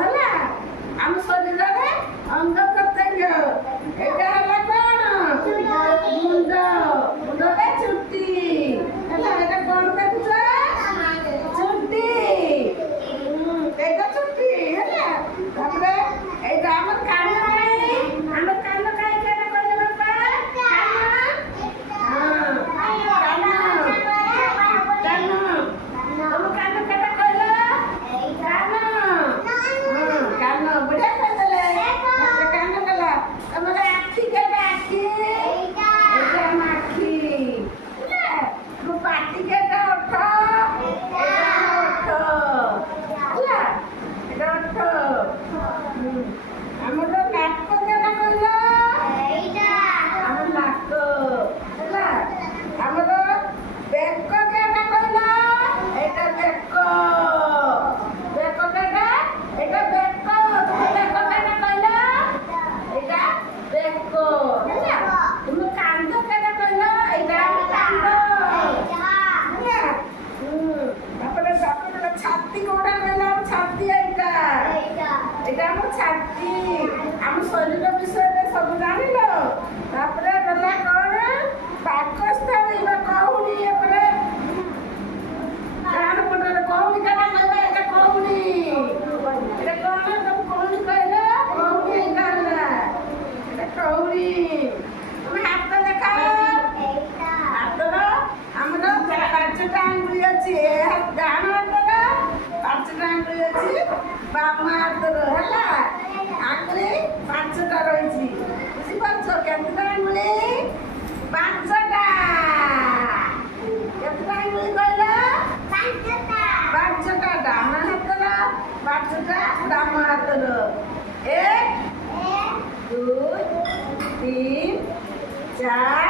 ହେଲା ଆମ ଶରୀରରେ ଅଙ୍ଗ ପ୍ରତ୍ୟଙ୍ଗ। ଏଇଟା ହେଲା କଣ? ମୁଣ୍ଡ। ମୁଣ୍ଡରେ ଚୁଟି ହେଲା। ଏଇଟା କଣ ଦେଖୁଛ? ଚୁଟି। ଏଇଟା ଚୁଟି ହେଲା। ତାପରେ ଏଇଟା ଆମର କାନ ନାହିଁ। ଆମ କାନ କାହିଁକି ଏଇଟା କହିଲେ ବାପା? କାନ। ହଁ କାନ। କାନ। ତମ କାନ କେଟା କହିଲ? କାନ। ହଁ କାନ। ବଢିଆ କହିଦେଲେ। ତାପରେ କାନ କଲା। ତମର ଆଖି କେଟା? ଆଖି। ଏଇଟା ଆମ ଆଖି ହେଲା। ମୋ ପାଟି କେଟା? ଓଠ। ଏଇଟା ଆମ ଓଠ ହେଲା। ଏଇଟା ଓଠ। ଆମର ନାକ କେଟା କହିଲ? ଆମ ନାକ ହେଲା। ଆମର ବେକ କେଟା କହିଲ? ଏଇଟା ବେକ। ବେକ କେଟା? ଏଇଟା ବେକ। ତୁମ ବେକ କେଟା କହିଲ? ଏଇଟା ବେକ ହେଲା। ତୁମ କାନ୍ଦ କେଟା କହିଲ? ଏଇଟା ଆମ କାନ୍ଦ ହେଲା। ତାପରେ ତାପରେ ଛାତି କୋଉଟା କହିଲ? ଆମ ଛାତି। ଏଇଟା ଏଇଟା ଆମ ଛାତି। ଆମ ଶରୀର ବିଷୟରେ ସବୁ ଜାଣିଲ। ତାପରେ ଗଲା କଣ? ପାକସ୍ଥଳୀ ବା କହୁଣି। ଏପଟେ ଡାହାଣ ପଟରେ କହୁଣି କେଟା କହିଲ? ଏଇଟା କହୁଣି। ଏଇଟା କଣ? ତମେ କହୁଣି କହିଲ? କହୁଣି ଏଇଟା ହେଲା। ଏଇଟା କହୁଣି। ତମେ ହାତ ଦେଖାଅ। ହାତର ଆମର ପାଞ୍ଚଟା ଆଙ୍ଗୁଳି ଅଛି। ଡାହାଣ ହାତର ପାଞ୍ଚଟା ଆଙ୍ଗୁଳି ଅଛି। ବାମ ହାତର ହେଲା ଆଙ୍ଗୁଳି ପାଞ୍ଚଟା ରହିଛି। ବୁଝିପାରୁଛ? କେତେଟା ଆଙ୍ଗୁଳି? ପାଞ୍ଚଟା। କେତେଟା ଆଙ୍ଗୁଳି କହିଲ? ପାଞ୍ଚଟା। ଡାହାଣ ହାତର ପାଞ୍ଚଟା। ବାମ ହାତର 1 2 3 4